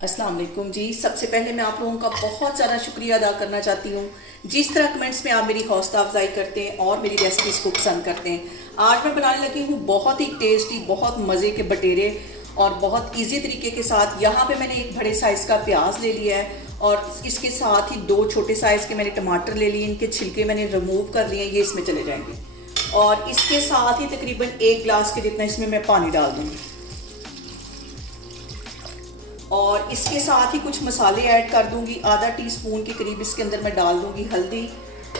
अस्सलाम वालेकुम जी। सबसे पहले मैं आप लोगों का बहुत ज़्यादा शुक्रिया अदा करना चाहती हूँ जिस तरह कमेंट्स में आप मेरी हौसला अफजाई करते हैं और मेरी रेसिपीज़ को पसंद करते हैं। आज मैं बनाने लगी हूँ बहुत ही टेस्टी, बहुत मज़े के बटेरे और बहुत इजी तरीके के साथ। यहाँ पे मैंने एक बड़े साइज़ का प्याज ले लिया है और इसके साथ ही 2 छोटे साइज़ के मैंने टमाटर ले लिए। इनके छिलके मैंने रिमूव कर लिए, ये इसमें चले जाएंगे। और इसके साथ ही तकरीबन 1 गिलास के जितना इसमें मैं पानी डाल दूँगी और इसके साथ ही कुछ मसाले ऐड कर दूंगी। आधा टीस्पून के करीब इसके अंदर मैं डाल दूंगी हल्दी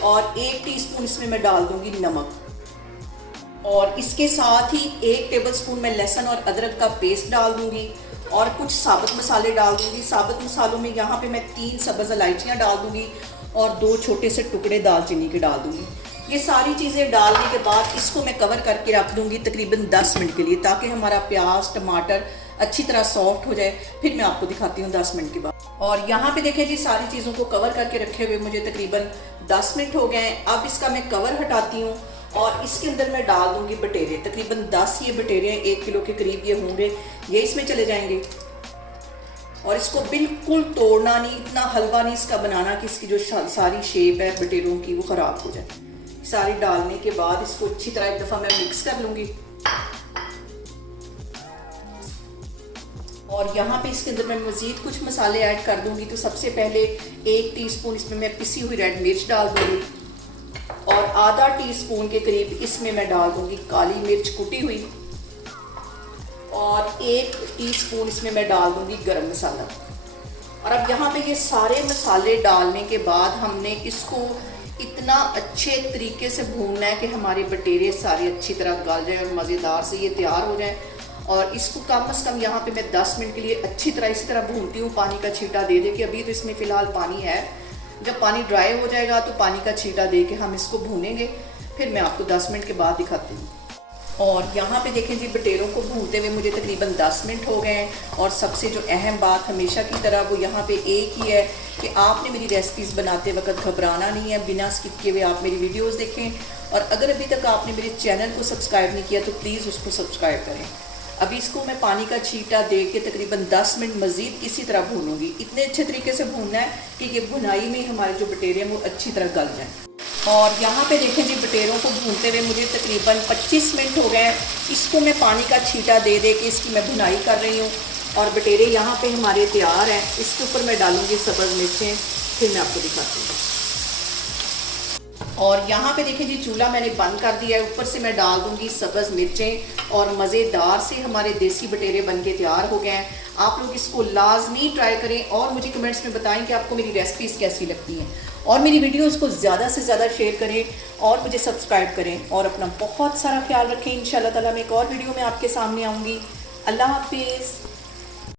और 1 टीस्पून इसमें मैं डाल दूंगी नमक और इसके साथ ही 1 टेबलस्पून मैं लहसुन और अदरक का पेस्ट डाल दूंगी और कुछ साबुत मसाले डाल दूंगी। साबुत मसालों में यहाँ पे मैं 3 सब्ज़ इलायचियाँ डाल दूंगी और 2 छोटे से टुकड़े दालचीनी के डाल दूंगी। ये सारी चीज़ें डालने के बाद इसको मैं कवर करके रख दूंगी तकरीबन 10 मिनट के लिए, ताकि हमारा प्याज टमाटर अच्छी तरह सॉफ्ट हो जाए। फिर मैं आपको दिखाती हूँ 10 मिनट के बाद। और यहाँ पे देखें जी, सारी चीज़ों को कवर करके रखे हुए मुझे तकरीबन 10 मिनट हो गए हैं। अब इसका मैं कवर हटाती हूँ और इसके अंदर मैं डाल दूंगी बटेरे। तकरीबन 10 ये बटेरे 1 किलो के करीब ये होंगे, ये इसमें चले जाएंगे। और इसको बिल्कुल तोड़ना नहीं, इतना हलवा नहीं इसका बनाना कि इसकी जो सारी शेप है बटेरों की वो ख़राब हो जाए। सारी डालने के बाद इसको अच्छी तरह एक दफ़ा मैं मिक्स कर लूँगी और यहाँ पे इसके अंदर मैं मज़ीद कुछ मसाले ऐड कर दूँगी। तो सबसे पहले 1 टीस्पून इसमें मैं पिसी हुई रेड मिर्च डाल दूँगी और आधा टीस्पून के करीब इसमें मैं डाल दूँगी काली मिर्च कुटी हुई और 1 टीस्पून इसमें मैं डाल दूँगी गरम मसाला। और अब यहाँ पे ये सारे मसाले डालने के बाद हमने इसको इतना अच्छे तरीके से भूनना है कि हमारे बटेरे सारे अच्छी तरह गल जाए और मज़ेदार से ये तैयार हो जाए। और इसको कम से कम यहाँ पे मैं 10 मिनट के लिए अच्छी तरह इसी तरह भूनती हूँ, पानी का छींटा दे दे के। अभी तो इसमें फ़िलहाल पानी है, जब पानी ड्राई हो जाएगा तो पानी का छींटा दे के हम इसको भूनेंगे। फिर मैं आपको 10 मिनट के बाद दिखाती हूँ। और यहाँ पे देखें जी, बटेरों को भूनते हुए मुझे तकरीबन 10 मिनट हो गए हैं। और सबसे जो अहम बात हमेशा की तरह वो यहाँ पे एक ही है कि आपने मेरी रेसिपीज़ बनाते वक्त घबराना नहीं है। बिना स्किप किए हुए आप मेरी वीडियोस देखें और अगर अभी तक आपने मेरे चैनल को सब्सक्राइब नहीं किया तो प्लीज़ उसको सब्सक्राइब करें। अभी इसको मैं पानी का छींटा दे के तकरीबन 10 मिनट मज़ीद इसी तरह भूनूंगी। इतने अच्छे तरीके से भूनना है कि ये भुनाई में हमारे जो बटेरे हैं वो अच्छी तरह गल जाएँ। और यहाँ पे देखें जी, बटेरों को भूनते हुए मुझे तकरीबन 25 मिनट हो गए। इसको मैं पानी का छींटा दे दे के इसकी मैं भुनाई कर रही हूँ और बटेरे यहाँ पे हमारे तैयार हैं। इसके ऊपर मैं डालूँगी सब्ज़ मिर्चें, फिर मैं आपको दिखाती हूँ। और यहाँ पे देखें जी, चूल्हा मैंने बंद कर दिया है। ऊपर से मैं डाल दूँगी सब्ज़ मिर्चें और मज़ेदार से हमारे देसी बटेरे बन के तैयार हो गए हैं। आप लोग इसको लाजमी ट्राई करें और मुझे कमेंट्स में बताएं कि आपको मेरी रेसिपीज़ कैसी लगती हैं। और मेरी वीडियोस को ज़्यादा से ज़्यादा शेयर करें और मुझे सब्सक्राइब करें और अपना बहुत सारा ख्याल रखें। इंशाल्लाह ताला मैं एक और वीडियो में आपके सामने आऊँगी। अल्लाह हाफिज़।